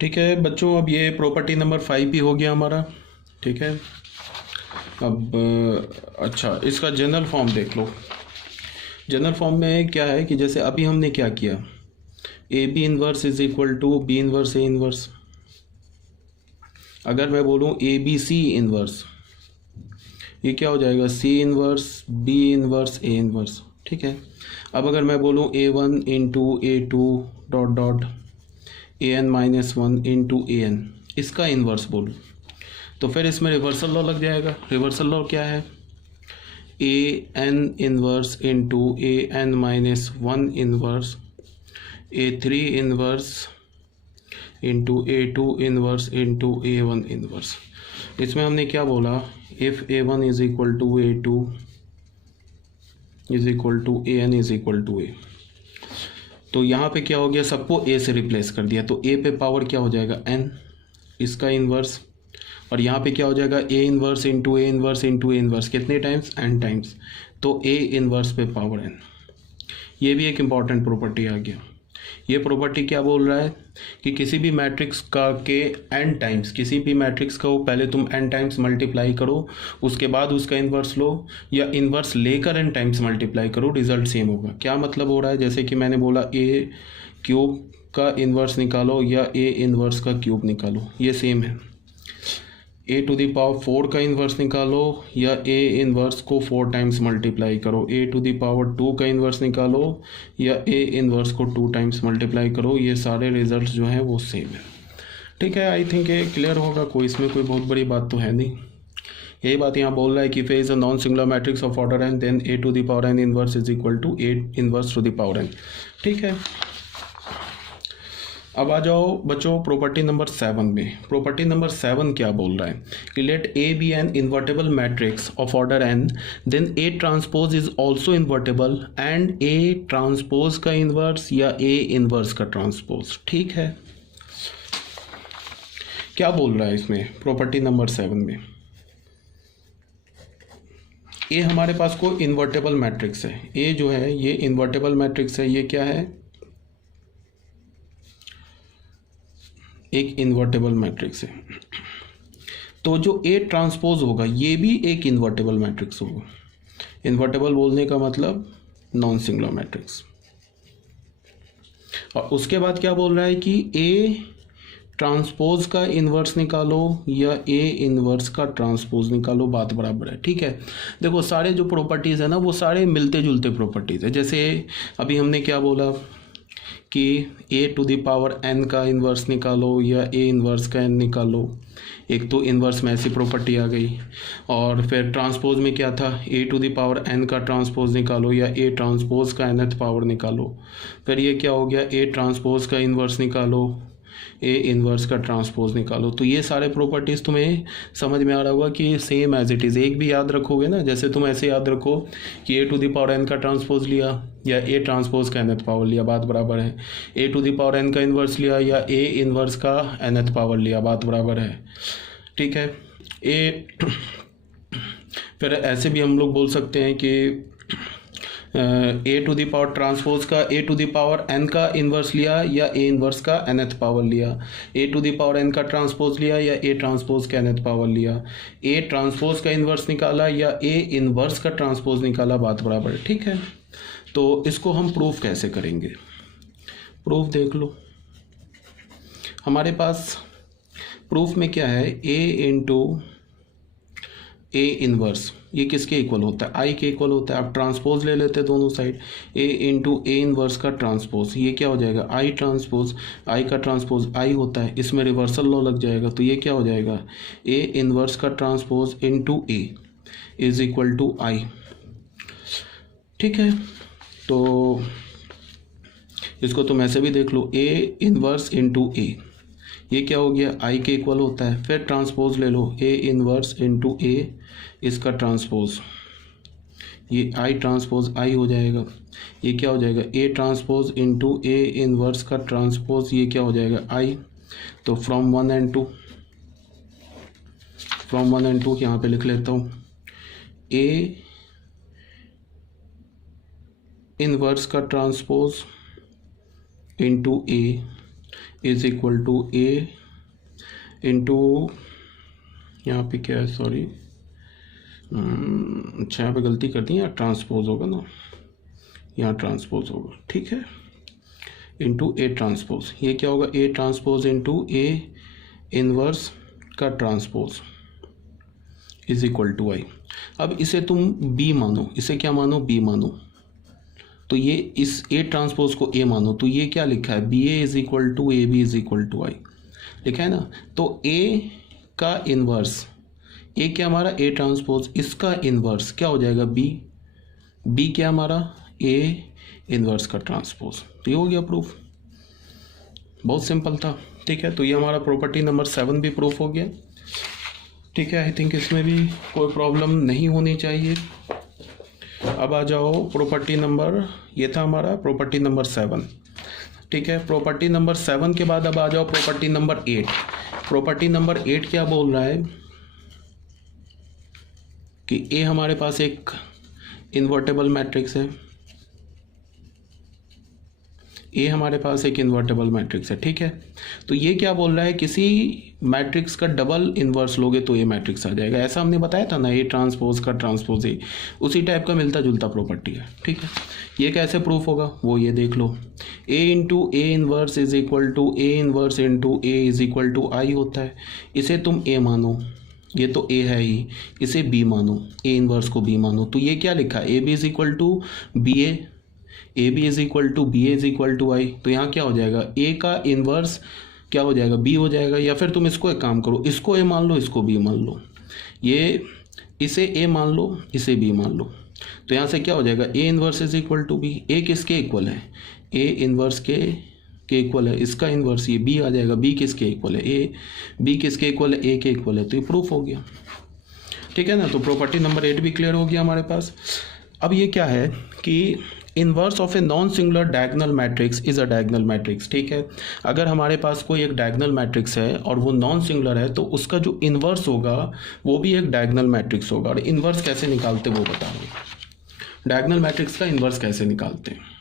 ठीक है बच्चों, अब ये प्रॉपर्टी नंबर 5 ही हो गया हमारा। ठीक है, अब अच्छा इसका जनरल फॉर्म देख लो। जनरल फॉर्म में क्या है कि जैसे अभी हमने क्या किया, A B inverse is equal to B inverse A inverse. अगर मैं बोलूँ ए बी सी इनवर्स, ये क्या हो जाएगा, C inverse B inverse A inverse. ठीक है, अब अगर मैं बोलूँ A1 into A2 dot dot AN-1 into AN, इसका इन्वर्स बोलूँ तो फिर इसमें रिवर्सल लॉ लग जाएगा। रिवर्सल लॉ क्या है, AN inverse into AN-1 inverse A3 inverse into A2 inverse into A1 inverse. इसमें हमने क्या बोला, if A1 is equal to A2 is equal to AN is equal to A, तो यहाँ पे क्या हो गया, सबको A से रिप्लेस कर दिया, तो A पे पावर क्या हो जाएगा N, इसका इन्वर्स, और यहाँ पे क्या हो जाएगा A inverse into A inverse into A inverse, कितने टाइम्स, N टाइम्स, तो A इन्वर्स पे पावर N। ये भी एक इम्पॉर्टेंट प्रॉपर्टी आ गया। ये प्रॉपर्टी क्या बोल रहा है कि किसी भी मैट्रिक्स का के n टाइम्स, किसी भी मैट्रिक्स का पहले तुम n टाइम्स मल्टीप्लाई करो, उसके बाद उसका इन्वर्स लो, या इन्वर्स लेकर n टाइम्स मल्टीप्लाई करो, रिजल्ट सेम होगा। क्या मतलब हो रहा है, जैसे कि मैंने बोला a क्यूब का इन्वर्स निकालो या a इन्वर्स का क्यूब निकालो, ये सेम है। a टू दी पावर 4 का इन्वर्स निकालो या a इन्वर्स को 4 टाइम्स मल्टीप्लाई करो, a टू दी पावर 2 का इन्वर्स निकालो या a इन्वर्स को 2 टाइम्स मल्टीप्लाई करो, ये सारे रिजल्ट्स जो हैं वो सेम है। ठीक है, आई थिंक ये क्लियर होगा, कोई इसमें कोई बहुत बड़ी बात तो है नहीं। यही बात यहाँ बोल रहा है कि if A is a non singular matrix of order n then a to the power n inverse is equal to a inverse to the power n। ठीक है, अब आ जाओ बच्चों प्रॉपर्टी नंबर 7 में। प्रॉपर्टी नंबर 7 क्या बोल रहा है कि let A be an invertible matrix of order n then A transpose is also invertible and A transpose का इन्वर्स या ए इन्वर्स का ट्रांसपोज। ठीक है, क्या बोल रहा है इसमें प्रॉपर्टी नंबर 7 में, ए हमारे पास कोई इन्वर्टेबल मैट्रिक्स है, ए जो है ये इन्वर्टेबल मैट्रिक्स है, ये क्या है, एक इन्वर्टेबल मैट्रिक्स है। तो जो ए ट्रांसपोज होगा ये भी एक इन्वर्टेबल मैट्रिक्स होगा। इन्वर्टेबल बोलने का मतलब नॉन सिंगुलर मैट्रिक्स। और उसके बाद क्या बोल रहा है कि ए ट्रांसपोज का इन्वर्स निकालो या ए इन्वर्स का ट्रांसपोज निकालो, बात बराबर है। ठीक है, देखो सारे जो प्रॉपर्टीज़ है ना वो सारे मिलते जुलते प्रॉपर्टीज़ है। जैसे अभी हमने क्या बोला कि a to the power n का इन्वर्स निकालो या a इन्वर्स का n निकालो, एक तो इन्वर्स में ऐसी प्रॉपर्टी आ गई। और फिर ट्रांसपोज में क्या था, a to the power n का ट्रांसपोज निकालो या a ट्रांसपोज का nth पावर निकालो। फिर ये क्या हो गया, a ट्रांसपोज का इन्वर्स निकालो, ए इन्वर्स का ट्रांसपोज निकालो। तो ये सारे प्रॉपर्टीज़ तुम्हें समझ में आ रहा होगा कि सेम एज इट इज़। एक भी याद रखोगे ना, जैसे तुम ऐसे याद रखो कि ए टू द पावर एन का ट्रांसपोज लिया या ए ट्रांसपोज का nth पावर लिया, बात बराबर है। ए टू द पावर एन का इन्वर्स लिया या ए इन्वर्स का nth पावर लिया, बात बराबर है। ठीक है, ए फिर ऐसे भी हम लोग बोल सकते हैं कि ए टू द पावर ट्रांसपोज का ए टू द पावर एन का इन्वर्स लिया या ए इन्वर्स का nth पावर लिया, ए टू द पावर एन का ट्रांसपोज लिया या ए ट्रांसपोज का nth पावर लिया, ए ट्रांसपोज का इन्वर्स निकाला या ए इन्वर्स का ट्रांसपोज निकाला, बात बराबर है। ठीक है, तो इसको हम प्रूफ कैसे करेंगे, प्रूफ देख लो। हमारे पास प्रूफ में क्या है, ए इंटू ए इन्वर्स, ये किसके इक्वल होता है, आई के इक्वल होता है। आप ट्रांसपोज ले लेते हैं दोनों साइड, ए इंटू ए इन्वर्स का ट्रांसपोज, ये क्या हो जाएगा, आई ट्रांसपोज, आई का ट्रांसपोज आई होता है, इसमें रिवर्सल लॉ लग जाएगा, तो ये क्या हो जाएगा, ए इन्वर्स का transpose into A is equal to I. ठीक है, तो इसको तुम ऐसे भी देख लो, ए इन्वर्स इंटू ए, ये क्या हो गया, आई के इक्वल होता है। फिर ट्रांसपोज ले लो, ए इन्वर्स इंटू ए इसका ट्रांसपोज, ये आई ट्रांसपोज आई हो जाएगा, ये क्या हो जाएगा, A transpose into A inverse का ट्रांसपोज, ये क्या हो जाएगा, आई। तो फ्रॉम 1 and 2, फ्रॉम 1 and 2 यहाँ पे लिख लेता हूँ, ए इन्वर्स का transpose into A is equal to A into, यहाँ पे क्या है, सॉरी, अच्छा यहाँ पे गलती कर दी, यहाँ ट्रांसपोज होगा ना, यहाँ ट्रांसपोज होगा, ठीक है, इंटू ए ट्रांसपोज। ये क्या होगा, A transpose into A inverse का ट्रांसपोज इज इक्वल टू आई। अब इसे तुम बी मानो, इसे क्या मानो, बी मानो, तो ये इस ए ट्रांसपोज को ए मानो, तो ये क्या लिखा है, B A is equal to A B is equal to I लिखा है ना। तो ए का इनवर्स, ए क्या हमारा ए ट्रांसपोज, इसका इनवर्स क्या हो जाएगा, बी, बी क्या हमारा ए इनवर्स का ट्रांसपोज। तो ये हो गया प्रूफ, बहुत सिंपल था, ठीक है। तो ये हमारा प्रॉपर्टी नंबर 7 भी प्रूफ हो गया, ठीक है। आई थिंक इसमें भी कोई प्रॉब्लम नहीं होनी चाहिए। अब आ जाओ प्रॉपर्टी नंबर, ये था हमारा प्रॉपर्टी नंबर 7, ठीक है। प्रॉपर्टी नंबर 7 के बाद अब आ जाओ प्रॉपर्टी नंबर 8। प्रॉपर्टी नंबर 8 क्या बोल रहा है कि ए हमारे पास एक इन्वर्टेबल मैट्रिक्स है, ए हमारे पास एक इन्वर्टेबल मैट्रिक्स है, ठीक है। तो ये क्या बोल रहा है, किसी मैट्रिक्स का डबल इन्वर्स लोगे तो ये मैट्रिक्स आ जाएगा, ऐसा हमने बताया था ना, ए ट्रांसपोज का ट्रांसपोज ए, उसी टाइप का मिलता जुलता प्रॉपर्टी है, ठीक है। ये कैसे प्रूफ होगा वो ये देख लो, A into A inverse is equal to A inverse into A is equal to I होता है। इसे तुम ए मानो, ये तो ए है ही, इसे बी मानो, ए इनवर्स को बी मानो, तो ये क्या लिखा है, A B is equal to B A B is equal to B is equal to I. तो यहाँ क्या हो जाएगा, ए का इनवर्स क्या हो जाएगा, बी हो जाएगा, या फिर तुम इसको एक काम करो, इसको ए मान लो, इसको बी मान लो, ये इसे ए मान लो, इसे बी मान लो। तो यहाँ से क्या हो जाएगा, A inverse is equal to B, A किसके इक्वल है, ए इनवर्स के इक्वल है, इसका इनवर्स ये बी आ जाएगा, बी किसके इक्वल है, ए, बी किसके इक्वल है, ए के इक्वल है। तो ये प्रूफ हो गया, ठीक है ना। तो प्रॉपर्टी नंबर 8 भी क्लियर हो गया हमारे पास। अब ये क्या है कि inverse of a non singular diagonal matrix is a diagonal matrix, ठीक है। अगर हमारे पास कोई एक डायगोनल मैट्रिक्स है और वो नॉन सिंगुलर है, तो उसका जो इनवर्स होगा वो भी एक डायगोनल मैट्रिक्स होगा। और इनवर्स कैसे निकालते वो बताओगे, डायगोनल मैट्रिक्स का इनवर्स कैसे निकालते हैं।